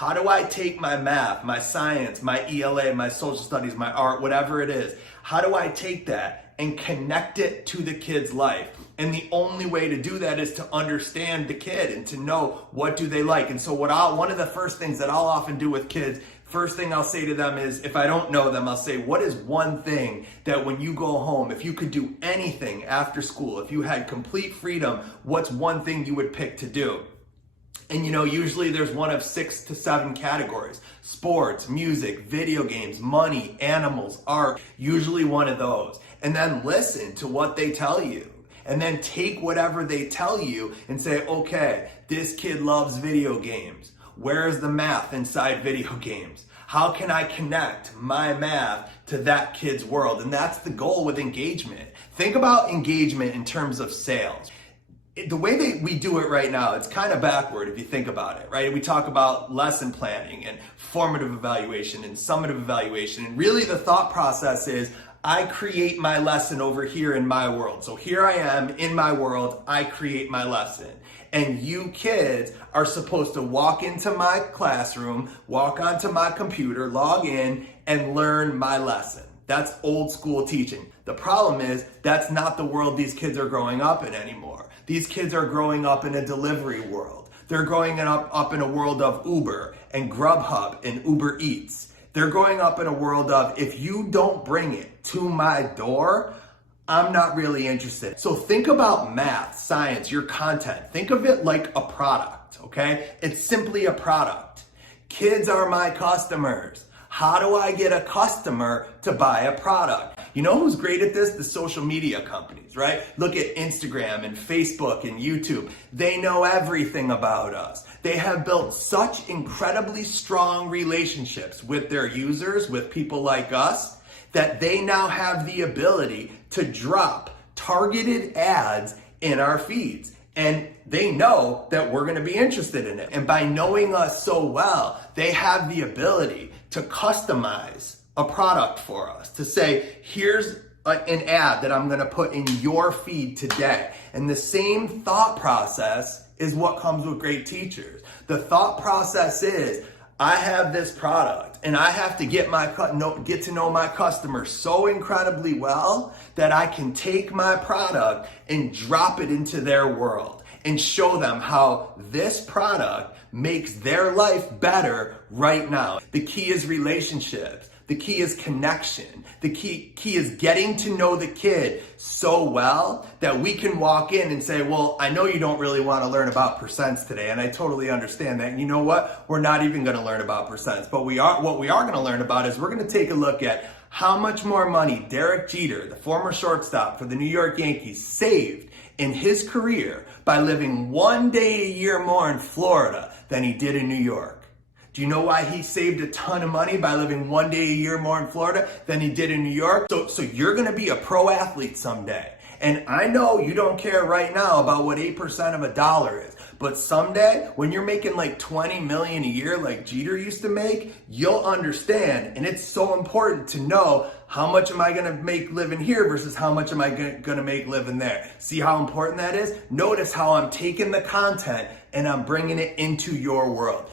How do I take my math, my science, my ELA, my social studies, my art, whatever it is, how do I take that and connect it to the kid's life? And the only way to do that is to understand the kid and to know what do they like. And so one of the first things that I'll often do with kids, first thing I'll say to them is, if I don't know them, I'll say, what is one thing that when you go home, if you could do anything after school, if you had complete freedom, what's one thing you would pick to do? And usually there's one of 6 to 7 categories: sports, music, video games, money, animals, art, usually one of those. And then listen to what they tell you. And then take whatever they tell you and say, okay, this kid loves video games. Where is the math inside video games? How can I connect my math to that kid's world? And that's the goal with engagement. Think about engagement in terms of sales. The way that we do it right now, it's kind of backward if you think about it, right? We talk about lesson planning and formative evaluation and summative evaluation. And really the thought process is, I create my lesson over here in my world. So here I am in my world, I create my lesson. And you kids are supposed to walk into my classroom, walk onto my computer, log in, and learn my lesson. That's old school teaching. The problem is that's not the world these kids are growing up in anymore. These kids are growing up in a delivery world. They're growing up in a world of Uber and Grubhub and Uber Eats. They're growing up in a world of, if you don't bring it to my door, I'm not really interested. So think about math, science, your content. Think of it like a product, okay? It's simply a product. Kids are my customers. How do I get a customer to buy a product? You know who's great at this? The social media companies, right? Look at Instagram and Facebook and YouTube. They know everything about us. They have built such incredibly strong relationships with their users, with people like us, that they now have the ability to drop targeted ads in our feeds. And they know that we're gonna be interested in it. And by knowing us so well, they have the ability to customize a product for us, to say, here's an ad that I'm gonna put in your feed today. And the same thought process is what comes with great teachers. The thought process is, I have this product and I have to get to know my customer so incredibly well that I can take my product and drop it into their world and show them how this product makes their life better right now. The key is relationships. The key is connection. The key is getting to know the kid so well that we can walk in and say, well, I know you don't really want to learn about percents today, and I totally understand that. And you know what? We're not even going to learn about percents, but what we are going to learn about is we're going to take a look at how much more money Derek Jeter, the former shortstop for the New York Yankees, saved in his career by living 1 day a year more in Florida than he did in New York. Do you know why he saved a ton of money by living 1 day a year more in Florida than he did in New York? So you're gonna be a pro athlete someday. And I know you don't care right now about what 8% of a dollar is, but someday when you're making like 20 million a year like Jeter used to make, you'll understand. And it's so important to know, how much am I gonna make living here versus how much am I gonna make living there? See how important that is? Notice how I'm taking the content and I'm bringing it into your world.